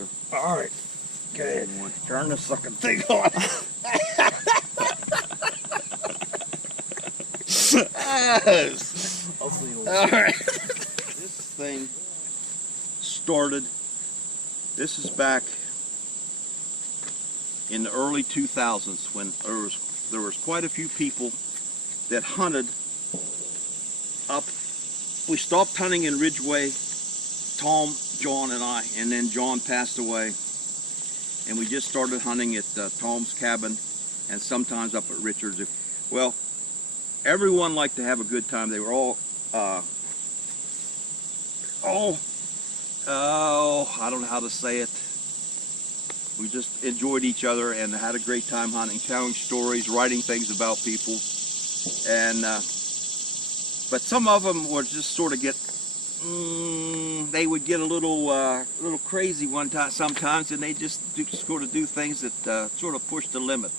All right, go ahead. Turn the sucking thing on. I'll see you All right. This thing started. This is back in the early 2000s when there was quite a few people that hunted up. We stopped hunting in Ridgeway, Tom, John, and I, and then John passed away, and we just started hunting at Tom's cabin and sometimes up at Richard's. Well, everyone liked to have a good time. They were all I don't know how to say it. We just enjoyed each other and had a great time hunting, telling stories, writing things about people. And but some of them were just sort of they would get a little crazy sometimes, and they just sort of do things that sort of push the limit.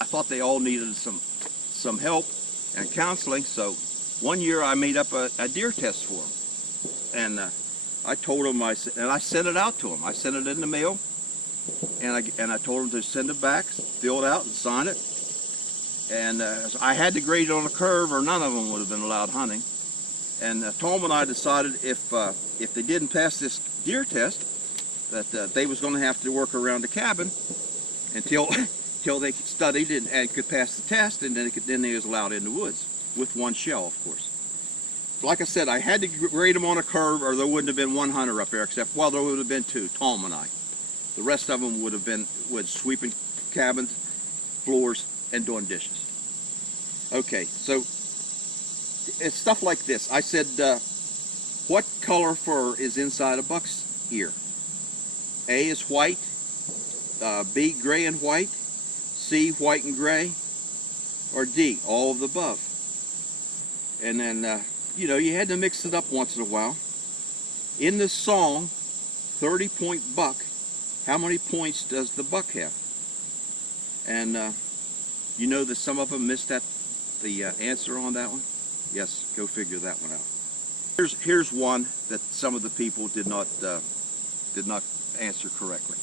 I thought they all needed some help and counseling, so one year I made up a deer test for them, and I told them, I sent it out to them. I sent it in the mail, and I told them to send it back, fill it out, and sign it. And I had to grade it on a curve, or none of them would have been allowed hunting. And Tom and I decided if they didn't pass this deer test, that they was going to have to work around the cabin until they studied and could pass the test, and then they was allowed in the woods with one shell, of course. Like I said, I had to grade them on a curve, or there wouldn't have been one hunter up there, except, well, there would have been two, Tom and I. The rest of them would have been sweeping cabins, floors, and doing dishes. Okay, so it's stuff like this. I said, what color fur is inside a buck's ear? A is white, B gray and white, C white and gray, or D all of the above. And then you know, you had to mix it up once in a while. In this song, 30-point buck, how many points does the buck have? And you know that some of them missed the answer on that one? Yes, go figure that one out. Here's one that some of the people did not answer correctly.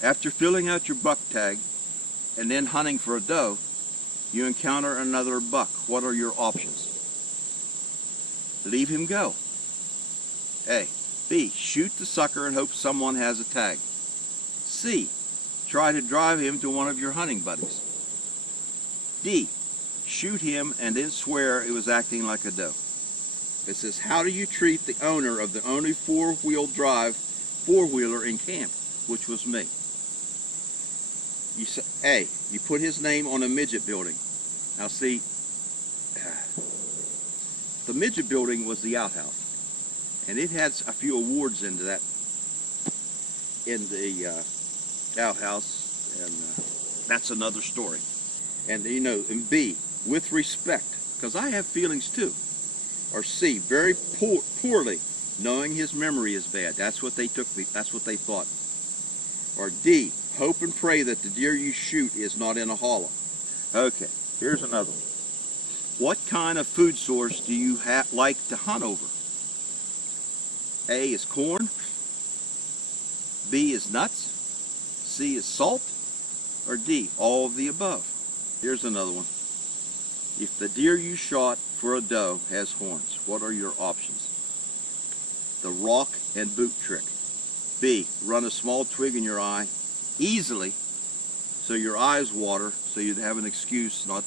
After filling out your buck tag and then hunting for a doe, you encounter another buck. What are your options? Leave him go. A. B. Shoot the sucker and hope someone has a tag. C. Try to drive him to one of your hunting buddies. D. Shoot him and then swear it was acting like a doe. It says, how do you treat the owner of the only four-wheel drive four-wheeler in camp, which was me? You say, A. You put his name on a midget building. Now see, the midget building was the outhouse, and it had a few awards in the outhouse, and that's another story. And you know, and B, with respect, because I have feelings too. Or C, very poorly, knowing his memory is bad. That's what they that's what they thought. Or D, hope and pray that the deer you shoot is not in a hollow. Okay, here's another one. What kind of food source do you like to hunt over? A is corn, B is nuts, C is salt, or D, all of the above. Here's another one. If the deer you shot for a doe has horns, what are your options? The rock and boot trick. B, run a small twig in your eye easily so your eyes water, so you'd have an excuse not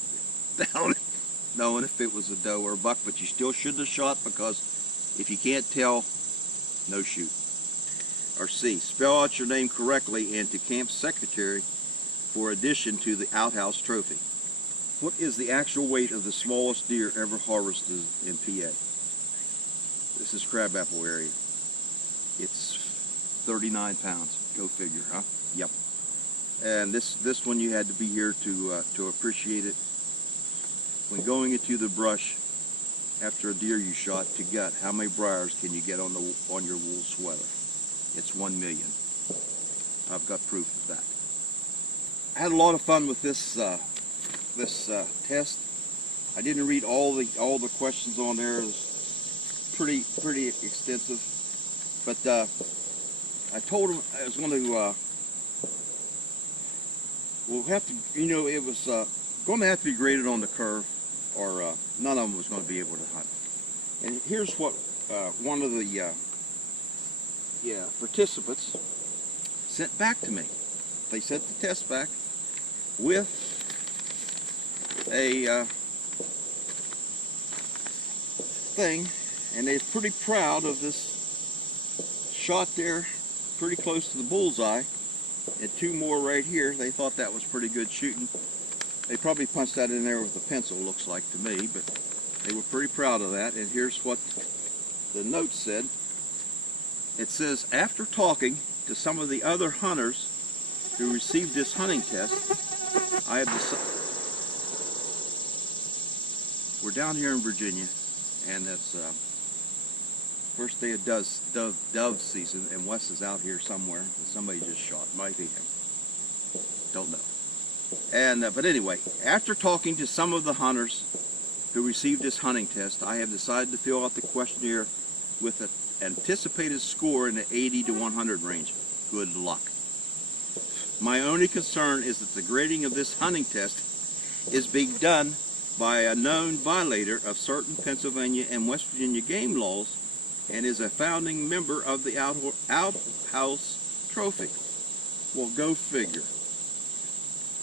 knowing if it was a doe or a buck, but you still shouldn't have shot, because if you can't tell, no shoot. Or C, spell out your name correctly and to camp secretary for addition to the outhouse trophy. What is the actual weight of the smallest deer ever harvested in PA? This is crabapple area. It's 39 pounds. Go figure, huh? Yep. And this one you had to be here to appreciate it. When going into the brush after a deer you shot to gut, how many briars can you get on your wool sweater? It's 1 million. I've got proof of that. I had a lot of fun with this test. I didn't read all the questions on there. It was pretty extensive, but I told him I was going to, we'll have to, you know, it was going to have to be graded on the curve, or none of them was going to be able to hunt. And here's what one of the participants sent back to me. They sent the test back with a thing, and they're pretty proud of this shot there, pretty close to the bullseye, and 2 more right here. They thought that was pretty good shooting. They probably punched that in there with a pencil, looks like to me, but they were pretty proud of that. And here's what the note said. It says, after talking to some of the other hunters who received this hunting test, I have decided. We're down here in Virginia, and it's first day of dove season, and Wes is out here somewhere that somebody just shot. Might be him. Don't know. And but anyway, after talking to some of the hunters who received this hunting test, I have decided to fill out the questionnaire with an anticipated score in the 80 to 100 range. Good luck. My only concern is that the grading of this hunting test is being done by a known violator of certain Pennsylvania and West Virginia game laws, and is a founding member of the Outhouse Trophy. Well, go figure.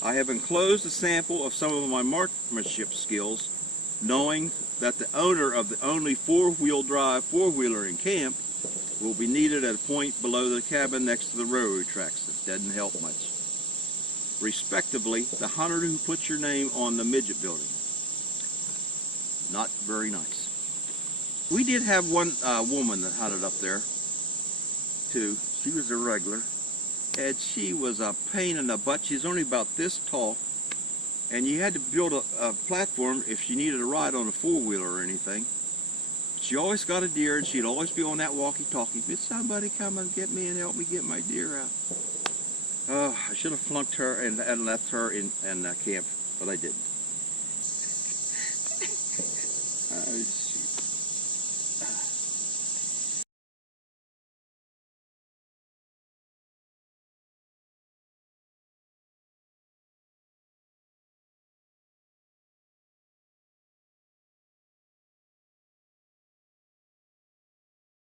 I have enclosed a sample of some of my marksmanship skills, knowing that the owner of the only 4-wheel drive 4-wheeler in camp will be needed at a point below the cabin next to the railroad tracks. That doesn't help much. Respectively, the hunter who put your name on the midget building. Not very nice. We did have one woman that hunted up there, too. She was a regular, and she was a pain in the butt. She's only about this tall, and you had to build a platform if she needed a ride on a 4-wheeler or anything. She always got a deer, and she'd always be on that walkie-talkie. Did somebody come and get me and help me get my deer out? Oh, I should have flunked her and left her in camp, but I didn't.